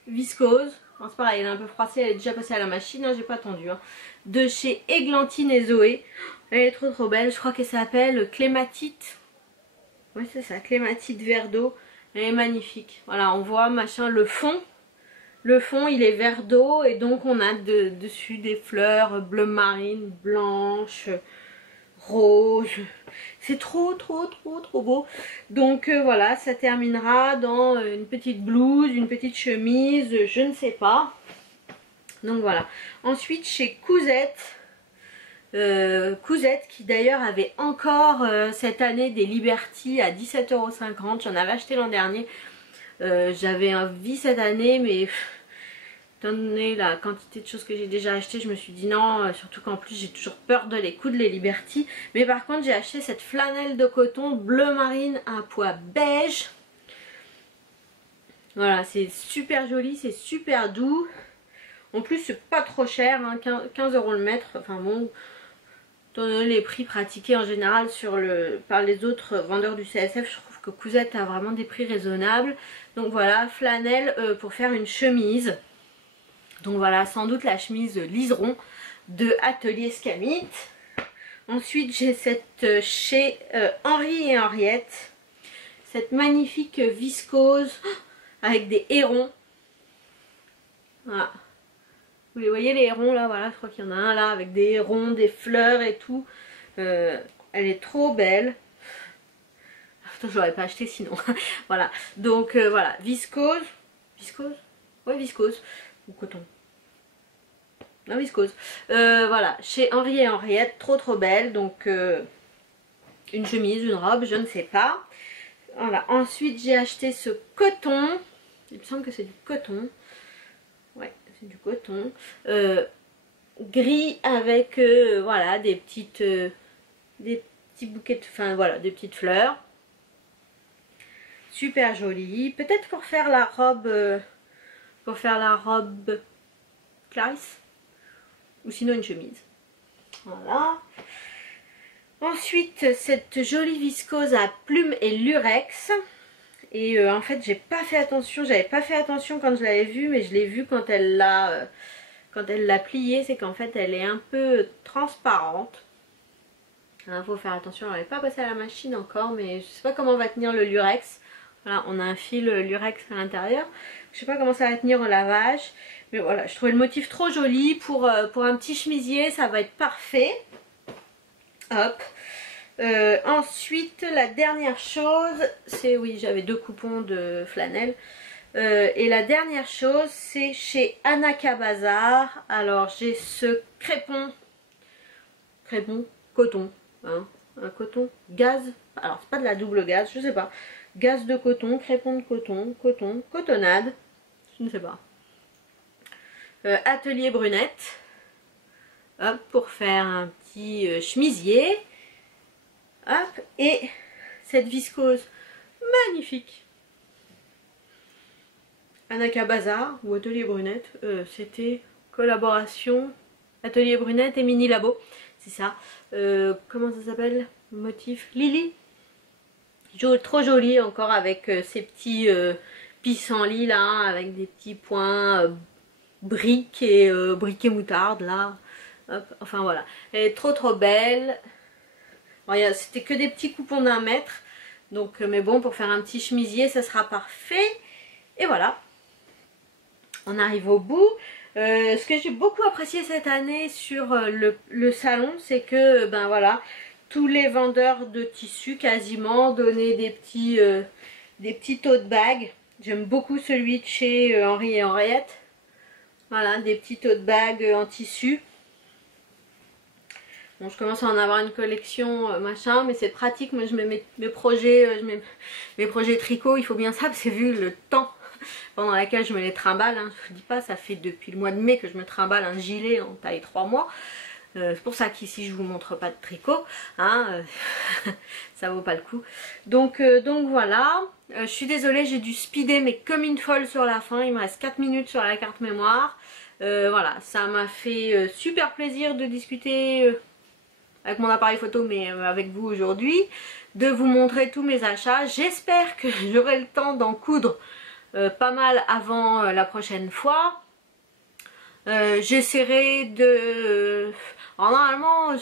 viscose. Bon, c'est pareil, elle est un peu froissée, elle est déjà passée à la machine, hein, j'ai pas attendu. Hein, de chez Églantine et Zoé. Elle est trop belle, je crois qu'elle s'appelle Clématite. Oui c'est ça, Clématite vert d'eau. Elle est magnifique. Voilà, on voit machin le fond. Le fond il est vert d'eau et donc on a dessus des fleurs bleu marine, blanches, roses. C'est trop beau. Donc voilà, ça terminera dans une petite blouse, une petite chemise, je ne sais pas. Donc voilà. Ensuite chez Cousette. Cousette qui d'ailleurs avait encore cette année des Liberty à 17,50 €. J'en avais acheté l'an dernier. J'avais envie cette année mais étant donné la quantité de choses que j'ai déjà acheté, je me suis dit non, surtout qu'en plus j'ai toujours peur de les coudre les Liberty. Mais par contre j'ai acheté cette flanelle de coton bleu marine à pois beige. Voilà, c'est super joli, c'est super doux. En plus c'est pas trop cher, hein, 15 € le mètre. Enfin bon, étant donné les prix pratiqués en général par les autres vendeurs du CSF, je trouve que Cousette a vraiment des prix raisonnables. Donc voilà, flanelle pour faire une chemise. Donc voilà, sans doute la chemise liseron de Atelier Scamite. Ensuite j'ai cette chez Henri et Henriette, cette magnifique viscose avec des hérons. Voilà. Vous les voyez les hérons là, voilà, je crois qu'il y en a un là avec des hérons, des fleurs et tout. Elle est trop belle. Je l'aurais pas acheté sinon. Voilà, donc voilà, viscose. Viscose? Ouais, viscose. Ou coton. Non, viscose. Voilà, chez Henri et Henriette, trop belle. Donc une chemise, une robe, je ne sais pas. Voilà, ensuite j'ai acheté ce coton. Il me semble que c'est du coton. Ouais, c'est du coton. Gris avec voilà des petits bouquets de, enfin voilà, des petites fleurs. Super jolie. Peut-être pour faire la robe Clarisse. Ou sinon une chemise. Voilà. Ensuite cette jolie viscose à plumes et lurex. Et en fait j'ai pas fait attention, j'avais pas fait attention quand je l'avais vue, mais je l'ai vue quand elle l'a pliée, c'est qu'en fait elle est un peu transparente. Il faut faire attention, elle n'est pas passée à la machine encore, mais je sais pas comment va tenir le lurex. Voilà, on a un fil lurex à l'intérieur. Je sais pas comment ça va tenir au lavage. Mais voilà, je trouvais le motif trop joli. Pour un petit chemisier, ça va être parfait. Hop. Ensuite, la dernière chose, c'est, oui, j'avais 2 coupons de flanelle. Et la dernière chose, c'est chez Anaka Bazar. Alors, j'ai ce crépon coton. Hein, un coton gaz. Alors, c'est pas de la double gaz, je sais pas. Gaz de coton, crépon de coton, cotonnade. Je ne sais pas. Atelier brunette. Hop, pour faire un petit chemisier. Hop, et cette viscose magnifique. Anaka Bazar ou Atelier Brunette, c'était collaboration Atelier Brunette et Mini Labo, c'est ça. Comment ça s'appelle? Motif Lily. Trop joli encore avec ces petits pissenlits là, avec des petits points briques et briques et moutarde là. Hop, enfin voilà, elle est trop belle. Bon, c'était que des petits coupons d'1 mètre. Donc, mais bon, pour faire un petit chemisier, ça sera parfait. Et voilà. On arrive au bout. Ce que j'ai beaucoup apprécié cette année sur le salon, c'est que, ben voilà, tous les vendeurs de tissus quasiment donnaient des petits tote bags. J'aime beaucoup celui de chez Henri et Henriette. Voilà, des petits tote bags en tissu. Bon, je commence à en avoir une collection machin, mais c'est pratique. Moi, je mets mes projets, mes projets tricot. Il faut bien ça, parce que vu le temps pendant lequel je me les trimballe, hein, je vous dis pas, ça fait depuis le mois de mai que je me trimballe un gilet en taille 3 mois. C'est pour ça qu'ici je vous montre pas de tricot, hein, ça vaut pas le coup. Donc voilà, je suis désolée, j'ai dû speeder mais comme une folle sur la fin. Il me reste 4 minutes sur la carte mémoire. Voilà, ça m'a fait super plaisir de discuter avec mon appareil photo, mais avec vous aujourd'hui, de vous montrer tous mes achats. J'espère que j'aurai le temps d'en coudre pas mal avant la prochaine fois. J'essaierai de... alors normalement,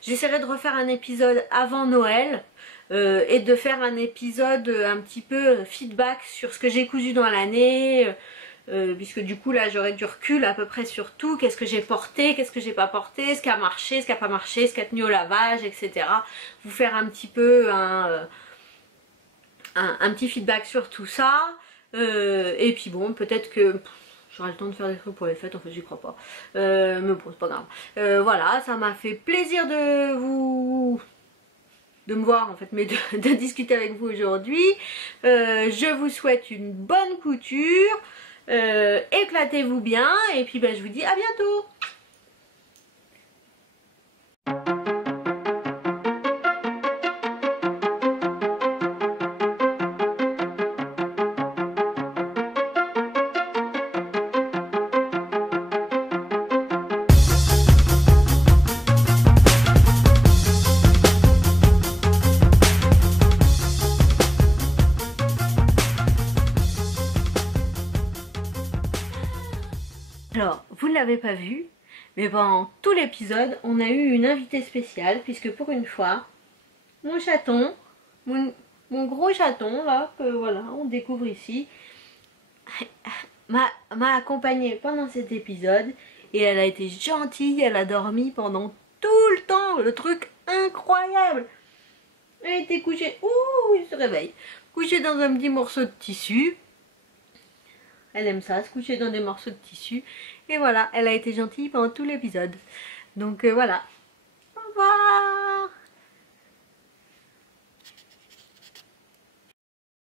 j'essaierai de refaire un épisode avant Noël et de faire un épisode un petit peu feedback sur ce que j'ai cousu dans l'année. Puisque du coup là j'aurai du recul à peu près sur tout, qu'est-ce que j'ai porté, qu'est-ce que j'ai pas porté, ce qui a marché, ce qui a pas marché, ce qui a tenu au lavage, etc. Vous faire un petit peu un petit feedback sur tout ça. Et puis bon, peut-être que j'aurai le temps de faire des trucs pour les fêtes, en fait j'y crois pas. Mais bon, c'est pas grave. Voilà, ça m'a fait plaisir de me voir en fait, mais de discuter avec vous aujourd'hui. Je vous souhaite une bonne couture. Éclatez-vous bien et puis ben, je vous dis à bientôt. Alors, vous ne l'avez pas vu, mais pendant tout l'épisode, on a eu une invitée spéciale, puisque pour une fois, mon chaton, mon gros chaton, là, que voilà, on découvre ici, m'a accompagnée pendant cet épisode, et elle a été gentille, elle a dormi pendant tout le temps, le truc incroyable. Elle était couchée, ouh, il se réveille, couchée dans un petit morceau de tissu. Elle aime ça, se coucher dans des morceaux de tissu. Et voilà, elle a été gentille pendant tout l'épisode. Donc voilà.